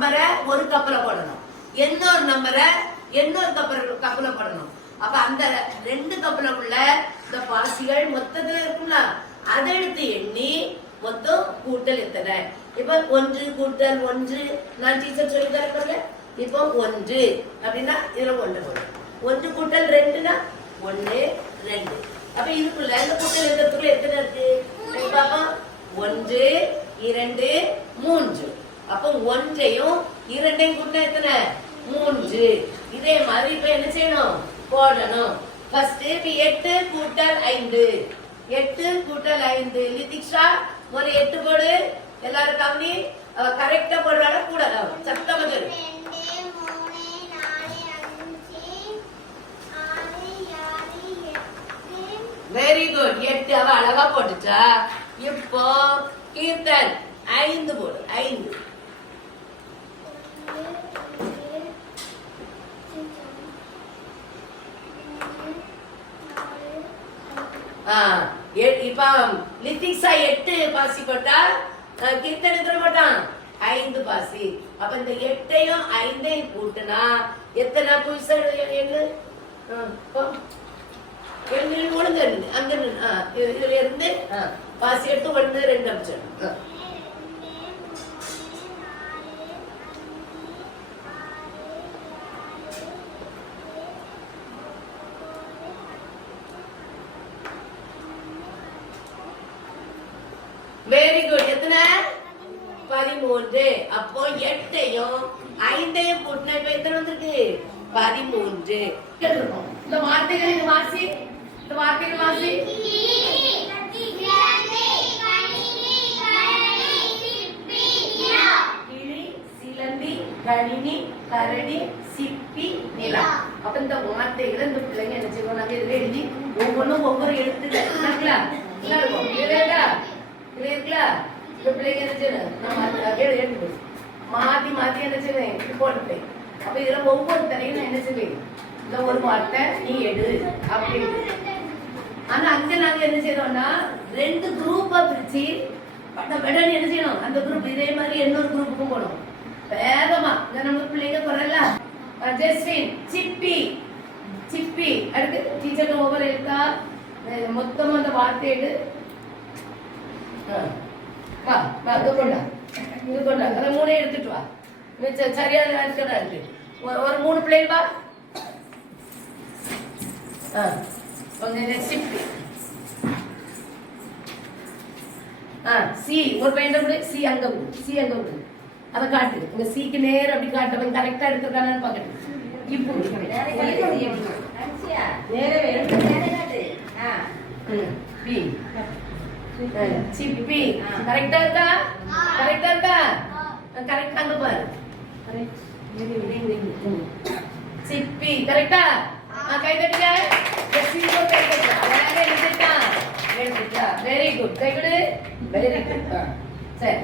நம்பரை ஒரு கப்பல போடணும். இன்னொரு நம்பரை இன்னொரு கப்பல் கப்பல போடணும். அப்ப அந்த ரெண்டு கப்பல உள்ள இந்த பாசிகள் மொத்தத்துல இருக்கும்ல அதை எடுத்து எண்ணி மொத்தம் கூட்டல் எத்தனை? இப்ப ஒன்று கூட்டல் ஒன்று நான் டீச்சர் சொல்லி தரப்பல இப்போ ஒன்று அப்படின்னா இதுல ஒன்று போடும் ஒன்று கூட்டல் ரெண்டுனா ஒன்று ரெண்டு. அப்ப இதுக்குள்ள இந்த கூட்டல் எழுதுறதுக்குள்ள எத்தனை இருக்கு? சரி ஒன்று இரண்டு மூன்று. அப்போ ஒன்றையும் இரண்டையும் கூட்டினா எத்தனை? மூன்று. இதே மாதிரி இப்ப என்ன செய்யணும்? போடணும். ஃபர்ஸ்ட் இப்ப எட்டு கூட்டல் ஐந்து. எட்டு கூட்டல் ஐந்து. லிதிக்ஷா ஒரு எட்டு போடு. எல்லாரும் கம்மி கரெக்டா போடுறாங்க கூட சத்தமா சொல்லு. வெரி குட் எட்டு அவ அழகா போட்டுச்சா இப்போ கீர்த்தன் ஐந்து போடு. ஐந்து ஆ, எ- இப்ப லித்திக்ஸா எட்டு பாசி போட்டா அஹ், கீர்த்தன் எத்தனை போட்டான்? ஐந்து பாசி. அப்ப இந்த எட்டையும் ஐந்தையும் கூட்டுனா எத்தனை புதுசா எண்ணு? ஆ, ஒழுங்கு அங்க ஆ, இது- இதுல இருந்து ஆ, பாசி எடுத்து ஒன்று ரெண்டு அமிச்சிடணும் ஆ. வெரி குட் எத்தனை மூன்று அப்போ எட்டையும் ஐந்தையும் கூட்டினா இப்ப எத்தனை வந்திருக்கு? பதிமூன்று. இந்த வார்த்தைகள் இது வாசி. இந்த வார்த்தைகள் வாசி. கணினி கரடி சிப்பி நிலா. அப்ப இந்த வார்த்தைகளை இந்த பிள்ளைங்க என்ன செய்வோம் நாங்க இதுல எழுதி ஒவ்வொன்றும் ஒவ்வொரு எழுத்து இருக்குங்களா இருக்கும் இதுல இருக்கா இதுல இருக்குல்ல இந்த பிள்ளைங்க என்ன செய்யணும் நம்ம அது அப்படியே மாத்தி மாத்தி என்ன செய்வேன் போட்டுப்பேன் அப்ப இதுல ஒவ்வொரு தரையும் நான் என்ன செய்வேன் இந்த ஒரு வார்த்தை நீ எடு அப்படின்னு ஆனா அங்க நாங்க என்ன செய்யறோம்னா ரெண்டு குரூப்பா பிரிச்சு என்ன செய்யணும் அந்த குரூப் இதே மாதிரி இன்னொரு குரூப்புக்கும் போகணும் வேகமா இந்த நம்ம பிள்ளைங்க போறல ஜெஸ்வின் சிப்பி சிப்பி அடுத்து டீச்சர் ஒவ்வொரு இருக்கா மொத்தமா அந்த வார்த்தை எடு வா வா இது கொண்டா இது கொண்டா அந்த மூணே எடுத்துட்டு வா மிச்சம் சரியான இருக்கடா இருக்கு ஒரு- மூணு பிள்ளைங்க வா ஆ கொஞ்சம் சிப்பி ஆ சி ஒரு பையன் கூட சி அங்க விடு சி அங்க விடு அதை காட்டு இங்க சிக்கு நேரம் அப்படி காட்டவன் கரெக்டா எடுத்துருக்கானு பாக்கட்டு இப்போ ம், பி சிப்பி. கரெக்டா இருக்கா? கரெக்டா இருக்கா? கரெக்டா அங்க பாரு. சிப்பி கரெக்டா கை தட்டுங்க. சிப்போ கை தட்டுங்க வேற எழுதிட்டா எழுதிட்டா வெரி குட் கை கொடு வெரி குட் சரி.